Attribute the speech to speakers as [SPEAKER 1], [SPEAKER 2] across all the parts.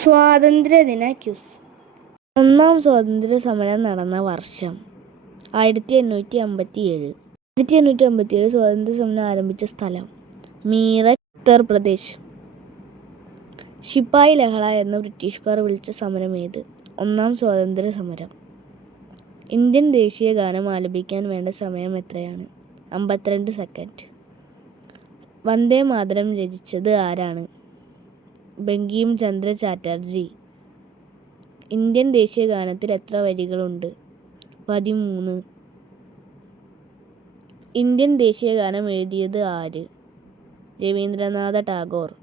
[SPEAKER 1] സ്വാതന്ത്ര്യദിന ക്വിസ്. ഒന്നാം സ്വാതന്ത്ര്യ സമരം നടന്ന വർഷം ആയിരത്തി എണ്ണൂറ്റി അമ്പത്തി ഏഴ് ആയിരത്തി എണ്ണൂറ്റി അമ്പത്തി ഏഴ് സ്വാതന്ത്ര്യ സമരം ആരംഭിച്ച സ്ഥലം മീററ്റ് ഉത്തർപ്രദേശ് ശിപ്പായി ലഹള എന്ന് ബ്രിട്ടീഷുകാർ വിളിച്ച സമരം ഏത്? ഒന്നാം സ്വാതന്ത്ര്യ സമരം ഇന്ത്യൻ ദേശീയ ഗാനം ആലപിക്കാൻ വേണ്ട സമയം എത്രയാണ്? അമ്പത്തിരണ്ട് സെക്കൻഡ്. വന്ദേ മാതരം രചിച്ചത് ആരാണ്? ബങ്കിം ചന്ദ്ര ചാറ്റർജി. ഇന്ത്യൻ ദേശീയ ഗാനത്തിൽ എത്ര വരികളുണ്ട്? പതിമൂന്ന്. ഇന്ത്യൻ ദേശീയ ഗാനം എഴുതിയത് ആര്? രവീന്ദ്രനാഥ ടാഗോർ.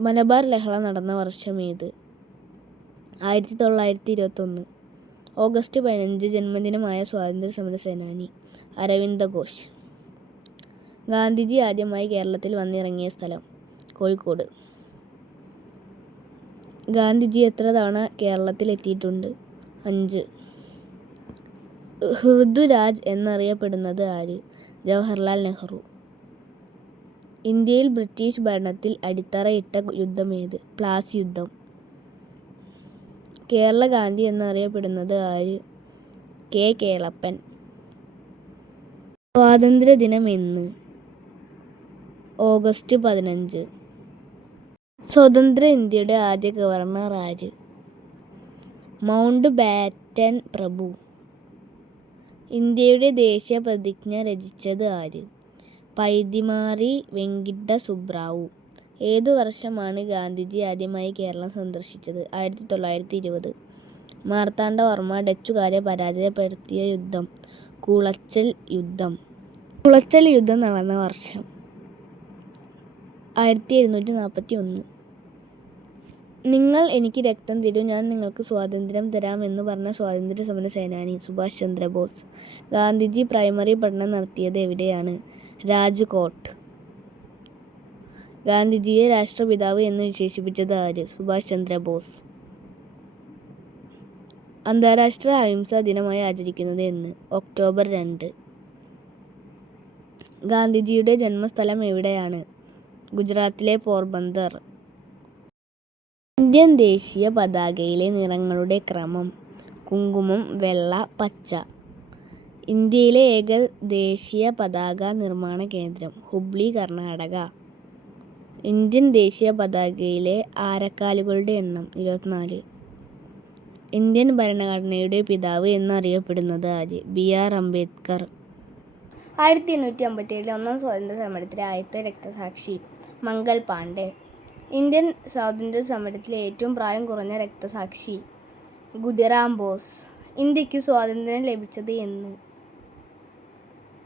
[SPEAKER 1] മലബാർ ലഹള നടന്ന വർഷം ഏത്? ആയിരത്തി തൊള്ളായിരത്തി ഇരുപത്തൊന്ന് ഓഗസ്റ്റ് പതിനഞ്ച് ജന്മദിനമായ സ്വാതന്ത്ര്യ സമര സേനാനി അരവിന്ദ ഘോഷ്. ഗാന്ധിജി ആദ്യമായി കേരളത്തിൽ വന്നിറങ്ങിയ സ്ഥലം. കോഴിക്കോട്. ഗാന്ധിജി എത്ര തവണ കേരളത്തിൽ എത്തിയിട്ടുണ്ട് അഞ്ച്. ഋതുരാജ് എന്നറിയപ്പെടുന്നത് ആര്? ജവഹർലാൽ നെഹ്റു. ഇന്ത്യയിൽ ബ്രിട്ടീഷ് ഭരണത്തിൽ അടിത്തറയിട്ട യുദ്ധമേത് പ്ലാസ് യുദ്ധം. കേരള ഗാന്ധി എന്നറിയപ്പെടുന്നത് ആര്? കെ. കേളപ്പൻ. സ്വാതന്ത്ര്യദിനം എന്ന് ഓഗസ്റ്റ് പതിനഞ്ച്. സ്വതന്ത്ര ഇന്ത്യയുടെ ആദ്യ ഗവർണർ ആര്? മൗണ്ട് ബാറ്റൻ പ്രഭു. ഇന്ത്യയുടെ ദേശീയ പ്രതിജ്ഞ രചിച്ചത് ആര്? പൈതിമാറി വെങ്കിട്ട സുബ്രാവു. ഏതു വർഷമാണ് ഗാന്ധിജി ആദ്യമായി കേരളം സന്ദർശിച്ചത്? ആയിരത്തി തൊള്ളായിരത്തി ഇരുപത്. മാർത്താണ്ഡവർമ്മ ഡച്ചുകാരെ പരാജയപ്പെടുത്തിയ യുദ്ധം. കുളച്ചൽ യുദ്ധം. കുളച്ചൽ യുദ്ധം നടന്ന വർഷം ആയിരത്തി എഴുന്നൂറ്റി നാൽപ്പത്തി ഒന്ന്. നിങ്ങൾ എനിക്ക് രക്തം തരൂ ഞാൻ നിങ്ങൾക്ക് സ്വാതന്ത്ര്യം തരാം എന്ന് പറഞ്ഞ സ്വാതന്ത്ര്യ സമര സേനാനി സുഭാഷ് ചന്ദ്രബോസ് ഗാന്ധിജി പ്രൈമറി പഠനം നടത്തിയത് എവിടെയാണ്? രാജ്കോട്ട്. ഗാന്ധിജിയെ രാഷ്ട്രപിതാവ് എന്ന് വിശേഷിപ്പിച്ചത് ആര്? സുഭാഷ് ചന്ദ്രബോസ്. അന്താരാഷ്ട്ര അഹിംസാ ദിനമായി ആചരിക്കുന്നത് എന്ന്? ഒക്ടോബർ രണ്ട്. ഗാന്ധിജിയുടെ ജന്മസ്ഥലം എവിടെയാണ്? ഗുജറാത്തിലെ പോർബന്ദർ. ഇന്ത്യൻ ദേശീയ പതാകയിലെ നിറങ്ങളുടെ ക്രമം കുങ്കുമം വെള്ള പച്ച. ഇന്ത്യയിലെ ഏക ദേശീയ പതാക നിർമ്മാണ കേന്ദ്രം ഹുബ്ലി കർണാടക. ഇന്ത്യൻ ദേശീയ പതാകയിലെ ആരക്കാലുകളുടെ എണ്ണം ഇരുപത്തിനാല്. ഇന്ത്യൻ ഭരണഘടനയുടെ പിതാവ് എന്നറിയപ്പെടുന്നത് ആര്? B R Ambedkar. ആയിരത്തി എണ്ണൂറ്റി അമ്പത്തി ഏഴിലെ ഒന്നാം സ്വാതന്ത്ര്യ സമരത്തിലെ ആദ്യത്തെ രക്തസാക്ഷി മംഗൾ പാണ്ഡെ. ഇന്ത്യൻ സ്വാതന്ത്ര്യ സമരത്തിലെ ഏറ്റവും പ്രായം കുറഞ്ഞ രക്തസാക്ഷി ഖുദിറാം ബോസ്. ഇന്ത്യയ്ക്ക് സ്വാതന്ത്ര്യം ലഭിച്ചത് എന്ന്.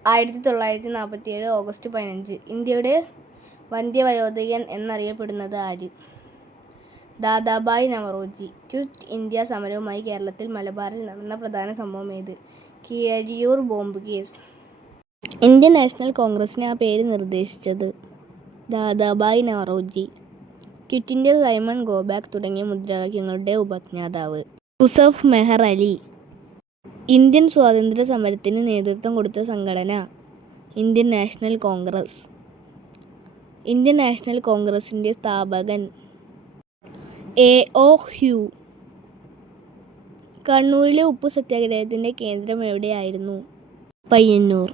[SPEAKER 1] ആയിരത്തി തൊള്ളായിരത്തി നാൽപ്പത്തി ഏഴ് ഓഗസ്റ്റ് പതിനഞ്ച്. ഇന്ത്യയുടെ വന്ധ്യവയോധികൻ എന്നറിയപ്പെടുന്നത് ആര്? ദാദാബായ് നവറോജി. ക്വിറ്റ് ഇന്ത്യ സമരവുമായി കേരളത്തിൽ മലബാറിൽ നടന്ന പ്രധാന സംഭവം ഏത്? Keezhariyur bomb case. Indian National കോൺഗ്രസിന് ആ പേര് നിർദ്ദേശിച്ചത് Dadabhai Naoroji. Quit Simon go back തുടങ്ങിയ മുദ്രാവാക്യങ്ങളുടെ ഉപജ്ഞാതാവ്. ഉസഫ് മെഹർ അലി. ഇന്ത്യൻ സ്വാതന്ത്ര്യ സമരത്തിന് നേതൃത്വം കൊടുത്ത സംഘടന. Indian National Congress. Indian National കോൺഗ്രസിന്റെ സ്ഥാപകൻ. എ. ഒ. ഹ്യൂ. കണ്ണൂരിലെ ഉപ്പു സത്യാഗ്രഹത്തിന്റെ കേന്ദ്രം എവിടെയായിരുന്നു? പയ്യന്നൂർ.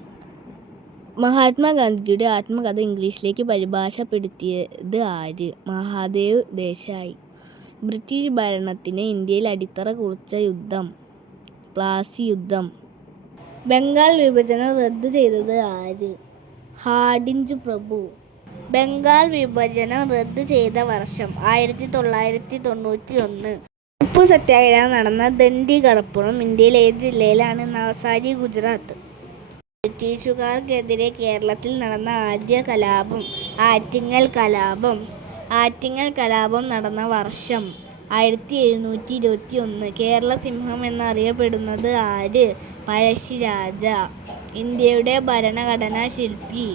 [SPEAKER 1] മഹാത്മാഗാന്ധിജിയുടെ ആത്മകഥ ഇംഗ്ലീഷിലേക്ക് പരിഭാഷപ്പെടുത്തിയത് ആര്? മഹാദേവ് ദേശായി. ബ്രിട്ടീഷ് ഭരണത്തിന് ഇന്ത്യയിൽ അടിത്തറ കുറിച്ച യുദ്ധം. പ്ലാസി യുദ്ധം. ബംഗാൾ വിഭജനം റദ്ദു ചെയ്തത് ആര്? ഹാഡിഞ്ച് പ്രഭു. ബംഗാൾ വിഭജനം റദ്ദു ചെയ്ത വർഷം ആയിരത്തി തൊള്ളായിരത്തി തൊണ്ണൂറ്റി ഒന്ന് ഉപ്പു സത്യാഗ്രഹം നടന്ന ദണ്ഡി കടപ്പുറം ഇന്ത്യയിലെ ഏത് ജില്ലയിലാണ് നവസാരി ഗുജറാത്ത്? ബ്രിട്ടീഷുകാർക്കെതിരെ കേരളത്തിൽ നടന്ന ആദ്യ കലാപം ആറ്റിങ്ങൽ കലാപം. ആറ്റിങ്ങൽ കലാപം നടന്ന വർഷം ആയിരത്തി എഴുന്നൂറ്റി ഇരുപത്തി ഒന്ന് കേരള സിംഹം എന്നറിയപ്പെടുന്നത് ആര്? പഴശ്ശിരാജ. ഇന്ത്യയുടെ ഭരണഘടനാ ശില്പി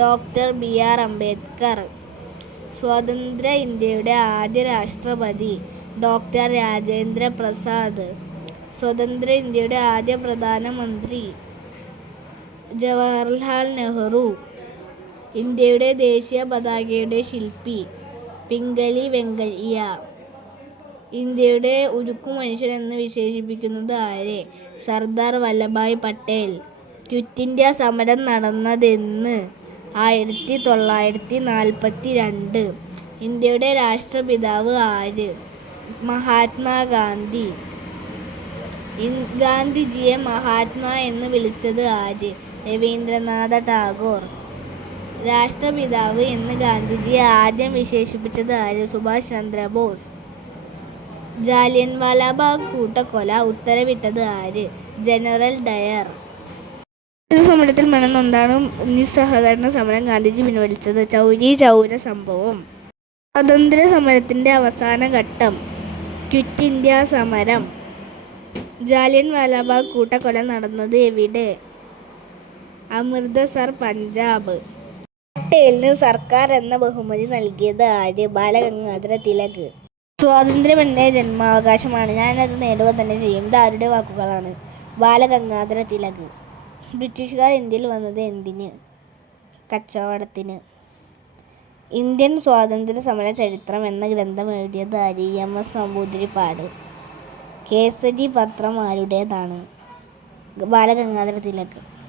[SPEAKER 1] ഡോക്ടർ ബി ആർ അംബേദ്കർ. സ്വതന്ത്ര ഇന്ത്യയുടെ ആദ്യ രാഷ്ട്രപതി ഡോക്ടർ രാജേന്ദ്ര പ്രസാദ്. സ്വതന്ത്ര ഇന്ത്യയുടെ ആദ്യ പ്രധാനമന്ത്രി ജവഹർലാൽ നെഹ്റു ഇന്ത്യയുടെ ദേശീയ പതാകയുടെ ശില്പി പിംഗലി വെങ്കയ്യ. ഇന്ത്യയുടെ ഉരുക്കു മനുഷ്യൻ എന്ന് വിശേഷിപ്പിക്കുന്നത് ആരെ? സർദാർ വല്ലഭായ് പട്ടേൽ. ക്വിറ്റ് ഇന്ത്യ സമരം നടന്നതെന്ന് ആയിരത്തി തൊള്ളായിരത്തി നാൽപ്പത്തി രണ്ട് ഇന്ത്യയുടെ രാഷ്ട്രപിതാവ് ആര്? മഹാത്മാഗാന്ധി. ഗാന്ധിജിയെ മഹാത്മാ എന്ന് വിളിച്ചത് ആര്? രവീന്ദ്രനാഥ ടാഗോർ. രാഷ്ട്രപിതാവ് എന്ന് ഗാന്ധിജിയെ ആദ്യം വിശേഷിപ്പിച്ചത് ആര്? സുഭാഷ് ചന്ദ്രബോസ്. ജാലിയൻവാലാബാഗ് കൂട്ടക്കൊല ഉത്തരവിട്ടത് ആര്? General Dyer. സമരത്തിൽ മണന്നൊന്നാണ് നിസ്സഹകരണ സമരം ഗാന്ധിജി പിൻവലിച്ചത്. ചൗരി ചൗര സംഭവം. സ്വാതന്ത്ര്യ സമരത്തിന്റെ അവസാന ഘട്ടം. ക്വിറ്റ് ഇന്ത്യ സമരം. ജാലിയൻ വാലാബാഗ് കൂട്ടക്കൊല നടന്നത് എവിടെ? അമൃതസർ പഞ്ചാബ്. പട്ടേലിന് സർക്കാർ എന്ന ബഹുമതി നൽകിയത് ആര് ബാലഗംഗാധര തിലക്. സ്വാതന്ത്ര്യം എന്റെ ജന്മാവകാശമാണ്. ഞാനത് നേടുക തന്നെ ചെയ്യും. ഇത് ആരുടെ വാക്കുകളാണ്? ബാലഗംഗാധര തിലക്. ബ്രിട്ടീഷുകാർ ഇന്ത്യയിൽ വന്നത് എന്തിന്? കച്ചവടത്തിന്. ഇന്ത്യൻ സ്വാതന്ത്ര്യ സമര ചരിത്രം എന്ന ഗ്രന്ഥം എഴുതിയത് ആര് എം. എസ്. നമ്പൂതിരിപ്പാട്. കേസരി പത്രം ആരുടേതാണ്? ബാലഗംഗാധര തിലക്.